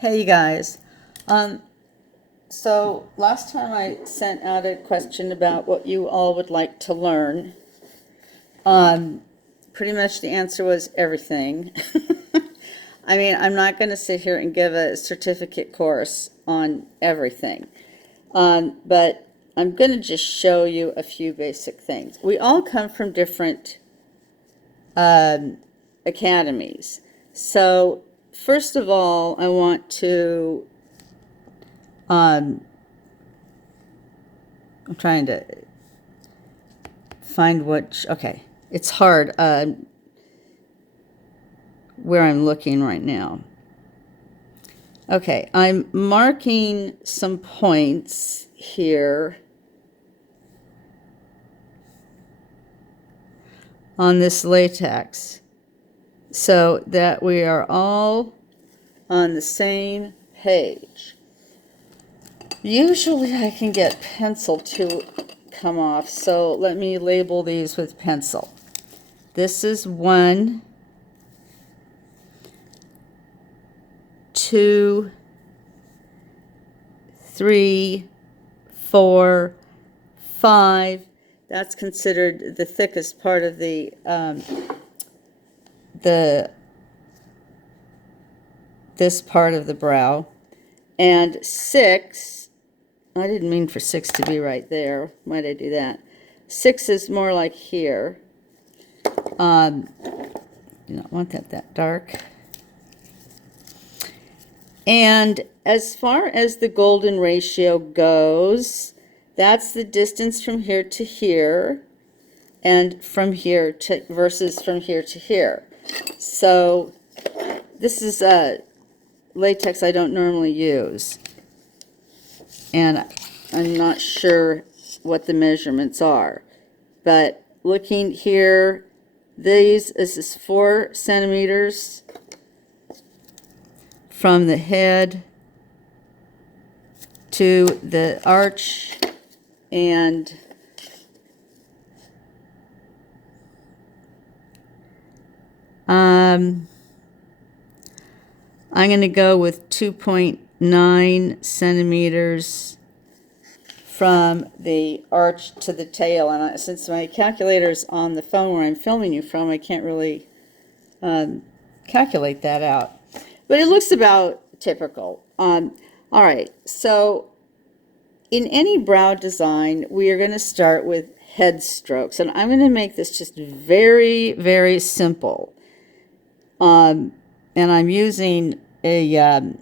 Hey, you guys. Um, so last time I sent out a question about what you all would like to learn. Pretty much the answer was everything. I mean, I'm not going to sit here and give a certificate course on everything. But I'm going to just show you a few basic things. We all come from different academies. So first of all, I want to I'm trying to find okay, it's hard where I'm looking right now. Okay, I'm marking some points here on this latex so that we are all on the same page. Usually I can get pencil to come off, so let me label these with pencil. This is 1, 2, 3, 4, 5. That's considered the thickest part of this part of the brow. And 6, I didn't mean for 6 to be right there. Why did I do that? 6 is more like here. You don't want that dark. And as far as the golden ratio goes, that's the distance from here to here, and from here to versus from here to here. So this is a latex I don't normally use, and I'm not sure what the measurements are. But looking here, this is 4 centimeters from the head to the arch, and I'm going to go with 2.9 centimeters from the arch to the tail. And since my calculator's on the phone where I'm filming you from, I can't really calculate that out. But it looks about typical. All right, so in any brow design, we are going to start with head strokes. And I'm going to make this just very, very simple. And I'm using a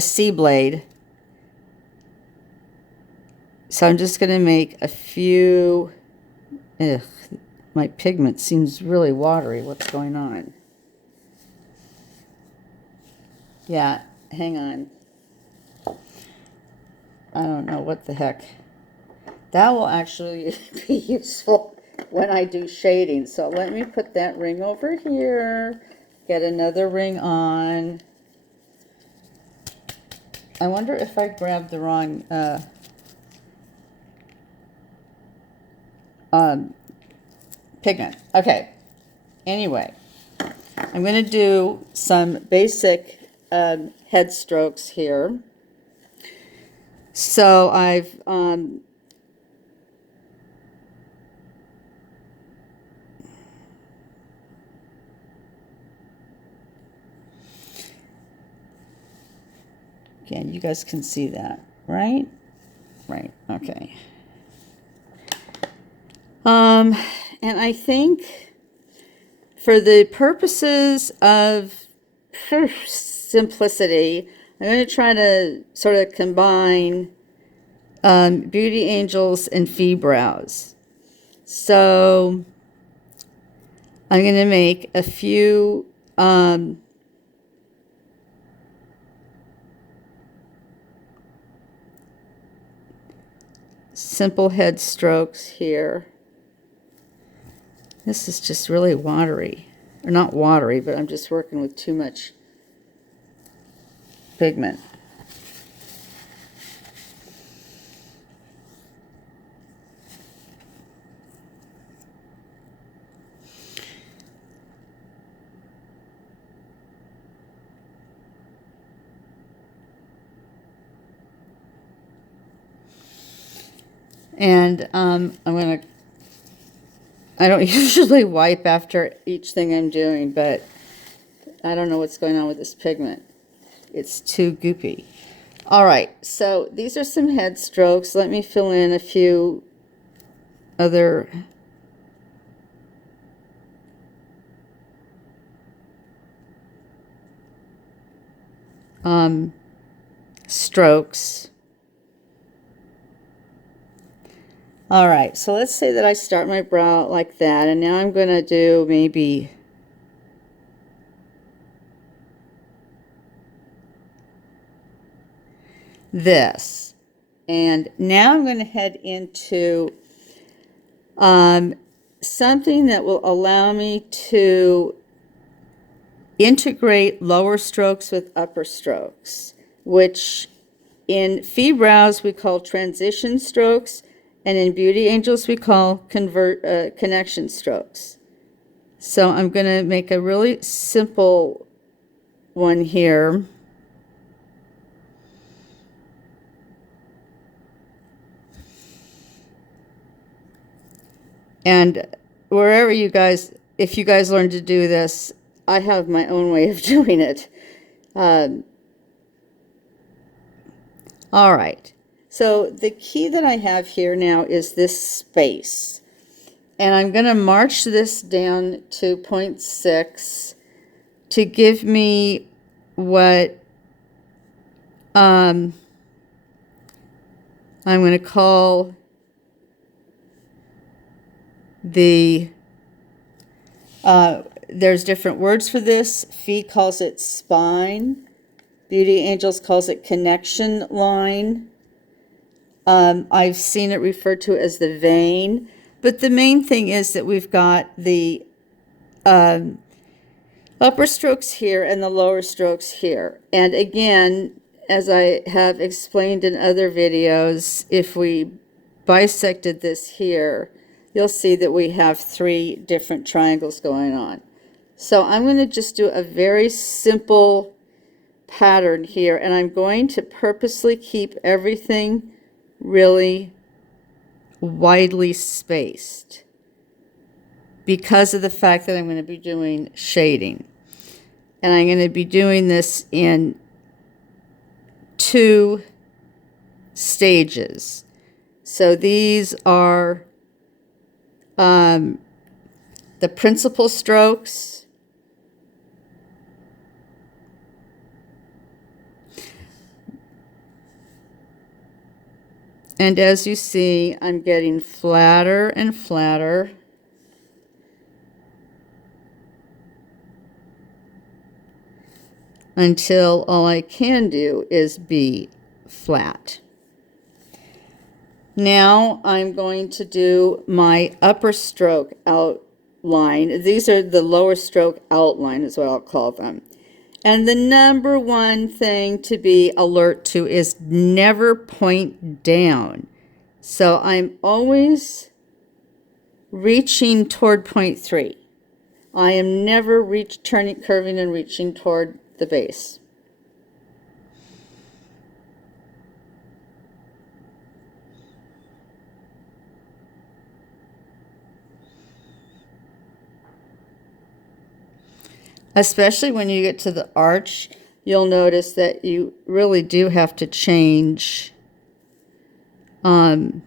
C blade. So I'm just going to make a few. Ugh, my pigment seems really watery. What's going on? Yeah, hang on. I don't know what the heck. That will actually be useful when I do shading. So let me put that ring over here. Get another ring on. I wonder if I grabbed the wrong pigment. Okay. Anyway, I'm going to do some basic head strokes here. So I've again, you guys can see that, right? Right. Okay. And I think for the purposes of simplicity, I'm going to try to sort of combine Beauty Angels and Fee Brows. So I'm going to make a few simple head strokes here. This is just really watery. Or not watery, but I'm just working with too much pigment. And I don't usually wipe after each thing I'm doing, but I don't know what's going on with this pigment. It's too goopy. All right, so these are some head strokes. Let me fill in a few other strokes. All right, so let's say that I start my brow like that, and now I'm going to do maybe this. And now I'm going to head into something that will allow me to integrate lower strokes with upper strokes, which in Fee Brows we call transition strokes, and in Beauty Angels we call connection strokes. So I'm going to make a really simple one here. And wherever you guys, if you guys learn to do this, I have my own way of doing it. All right. So the key that I have here now is this space. And I'm going to march this down to 0.6 to give me what I'm going to call the, there's different words for this. Fee calls it spine. Beauty Angels calls it connection line. I've seen it referred to as the vein. But the main thing is that we've got the upper strokes here and the lower strokes here. And again, as I have explained in other videos, if we bisected this here, you'll see that we have 3 different triangles going on. So I'm going to just do a very simple pattern here, and I'm going to purposely keep everything really widely spaced because of the fact that I'm going to be doing shading. And I'm going to be doing this in 2 stages. So these are the principal strokes. And as you see, I'm getting flatter and flatter. Until all I can do is be flat. Now I'm going to do my upper stroke outline. These are the lower stroke outline is what I'll call them. And the number one thing to be alert to is never point down. So I'm always reaching toward point 3. I am never curving and reaching toward the base. Especially when you get to the arch, you'll notice that you really do have to change the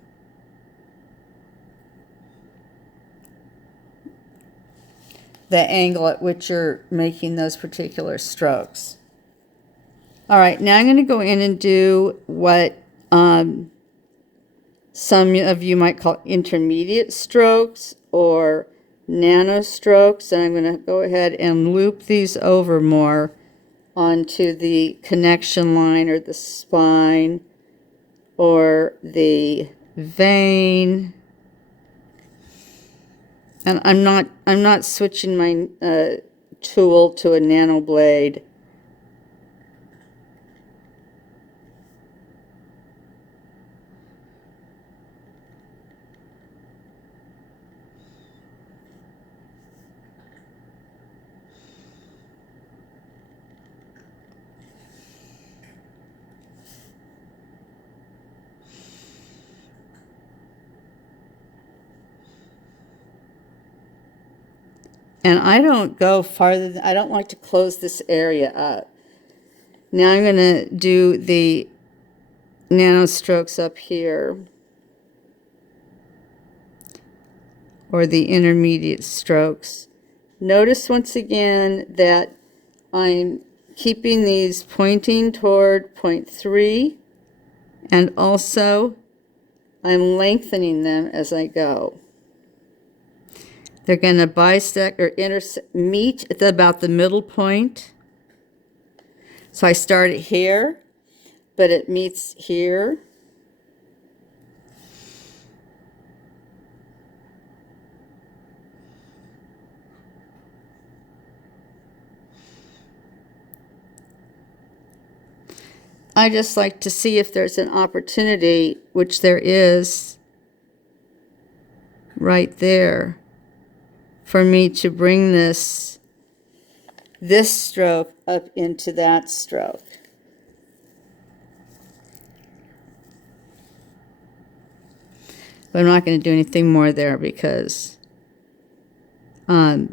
angle at which you're making those particular strokes. All right, now I'm going to go in and do what some of you might call intermediate strokes or nano strokes, and I'm going to go ahead and loop these over more onto the connection line or the spine or the vein. And I'm not switching my tool to a nano blade. And I don't go farther than, I don't like to close this area up. Now I'm going to do the nano strokes up here, or the intermediate strokes. Notice once again that I'm keeping these pointing toward point 3, and also I'm lengthening them as I go. They're going to bisect or meet at about the middle point. So I start it here, but it meets here. I just like to see if there's an opportunity, which there is right there, for me to bring this stroke up into that stroke. But I'm not going to do anything more there because I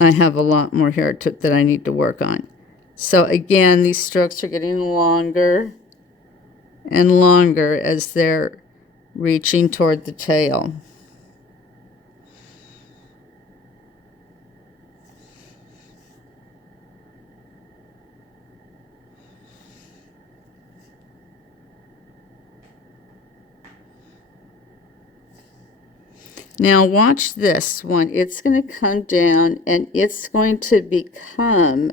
have a lot more here that I need to work on. So again, these strokes are getting longer and longer as they're reaching toward the tail. Now watch this one. It's going to come down and it's going to become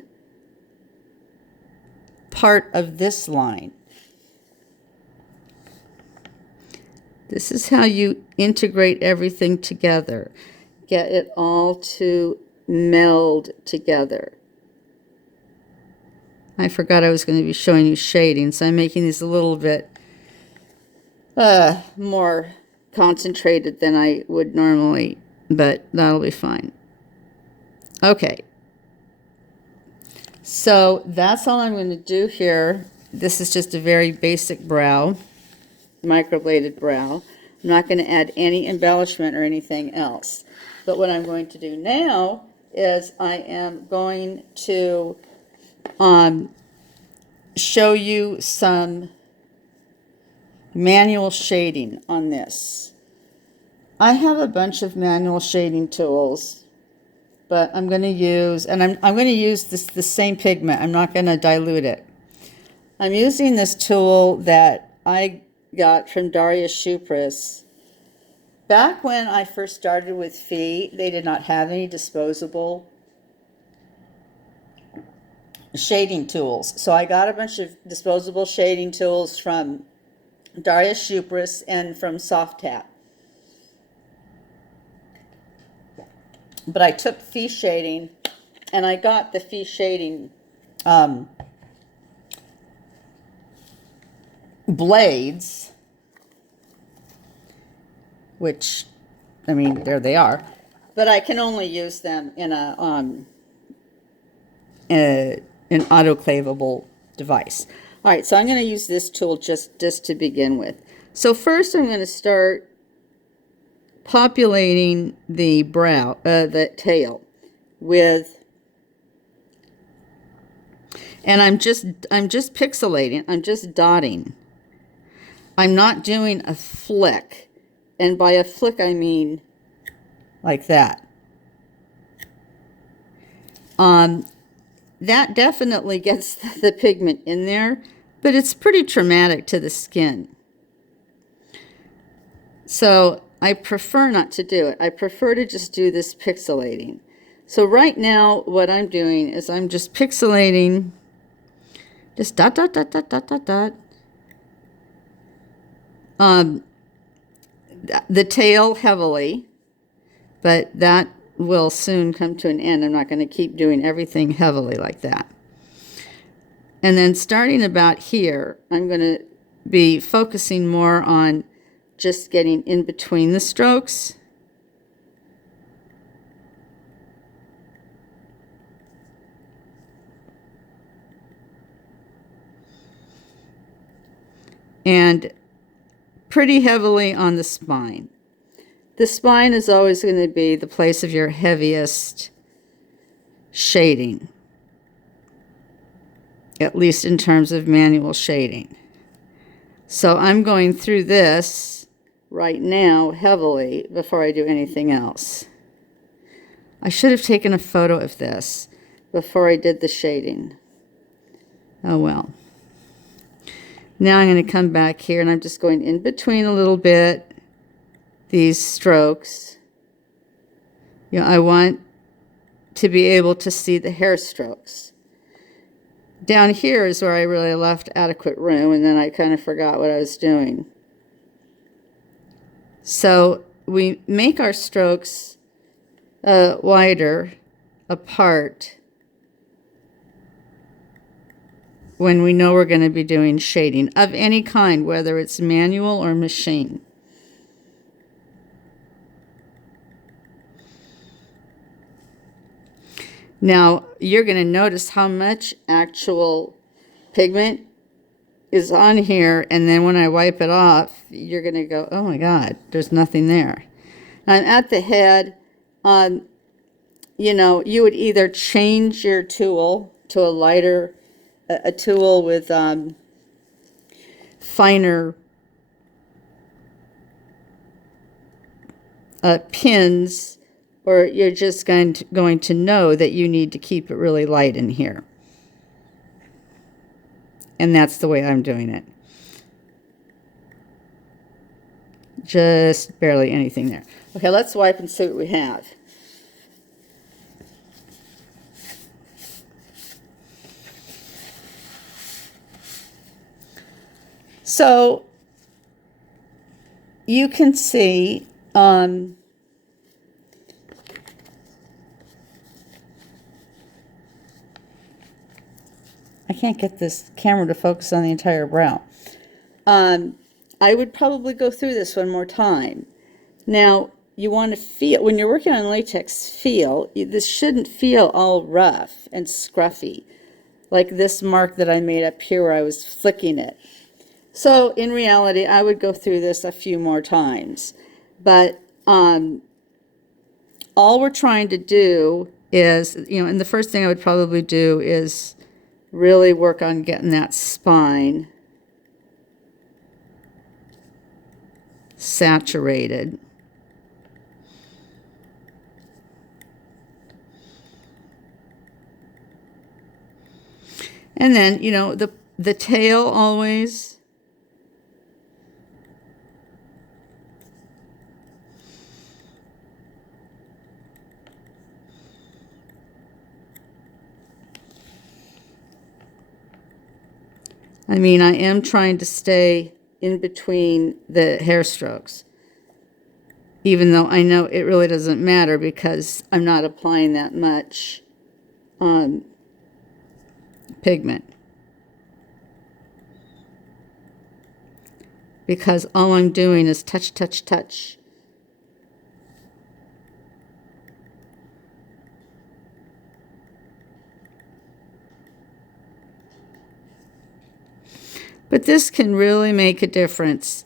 part of this line. This is how you integrate everything together. Get it all to meld together. I forgot I was going to be showing you shading, so I'm making these a little bit more concentrated than I would normally, but that'll be fine. Okay. So that's all I'm going to do here. This is just a very basic brow, microbladed brow. I'm not going to add any embellishment or anything else. But what I'm going to do now is I am going to show you some manual shading on this. I have a bunch of manual shading tools, but I'm going to use, and I'm going to use the same pigment. I'm not going to dilute it. I'm using this tool that I got from Daria Shupris. Back when I first started with Fee, they did not have any disposable shading tools. So I got a bunch of disposable shading tools from Daria Shupris and from Soft Tap. But I took Fee shading, and I got the Fee shading blades, which, I mean, there they are. But I can only use them in an autoclavable device. All right, so I'm going to use this tool just to begin with. So first I'm going to start populating the brow, the tail with, and I'm just pixelating, I'm just dotting. I'm not doing a flick, and by a flick I mean like that. That definitely gets the pigment in there, but it's pretty traumatic to the skin. So I prefer not to do it. I prefer to just do this pixelating. So right now what I'm doing is I'm just pixelating, just dot, dot, dot, dot, dot, dot, dot. The tail heavily, but that will soon come to an end. I'm not going to keep doing everything heavily like that. And then starting about here, I'm going to be focusing more on just getting in between the strokes. And pretty heavily on the spine. The spine is always going to be the place of your heaviest shading, at least in terms of manual shading. So I'm going through this right now heavily before I do anything else. I should have taken a photo of this before I did the shading. Oh well. Now I'm going to come back here and I'm just going in between a little bit these strokes. You know, I want to be able to see the hair strokes. Down here is where I really left adequate room, and then I kind of forgot what I was doing. So we make our strokes wider apart when we know we're going to be doing shading of any kind, whether it's manual or machine. Now, you're going to notice how much actual pigment is on here, and then when I wipe it off, you're going to go, oh my God, there's nothing there. And at the head, you know, you would either change your tool to a lighter, a tool with finer pins, or you're just going to know that you need to keep it really light in here. And that's the way I'm doing it. Just barely anything there. Okay, let's wipe and see what we have. So you can see I can't get this camera to focus on the entire brow. I would probably go through this one more time. Now, you want to feel, when you're working on latex, this shouldn't feel all rough and scruffy, like this mark that I made up here where I was flicking it. So, in reality, I would go through this a few more times. But all we're trying to do is, you know, and the first thing I would probably do is really work on getting that spine saturated. And then, you know, the tail always. I mean, I am trying to stay in between the hair strokes, even though I know it really doesn't matter because I'm not applying that much pigment. Because all I'm doing is touch, touch, touch. But this can really make a difference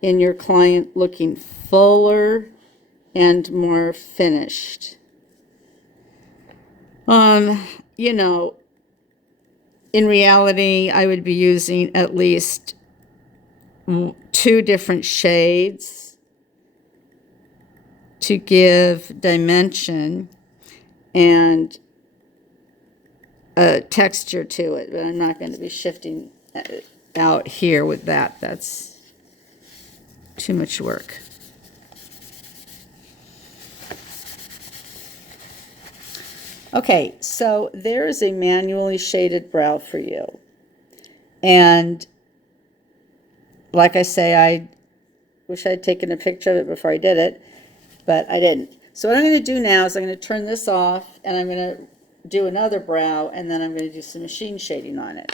in your client looking fuller and more finished. You know, in reality, I would be using at least 2 different shades to give dimension and a texture to it, but I'm not going to be shifting out here with that. That's too much work. Okay, so there's a manually shaded brow for you. And like I say, I wish I'd taken a picture of it before I did it, but I didn't. So what I'm going to do now is I'm going to turn this off, and I'm going to do another brow, and then I'm going to do some machine shading on it.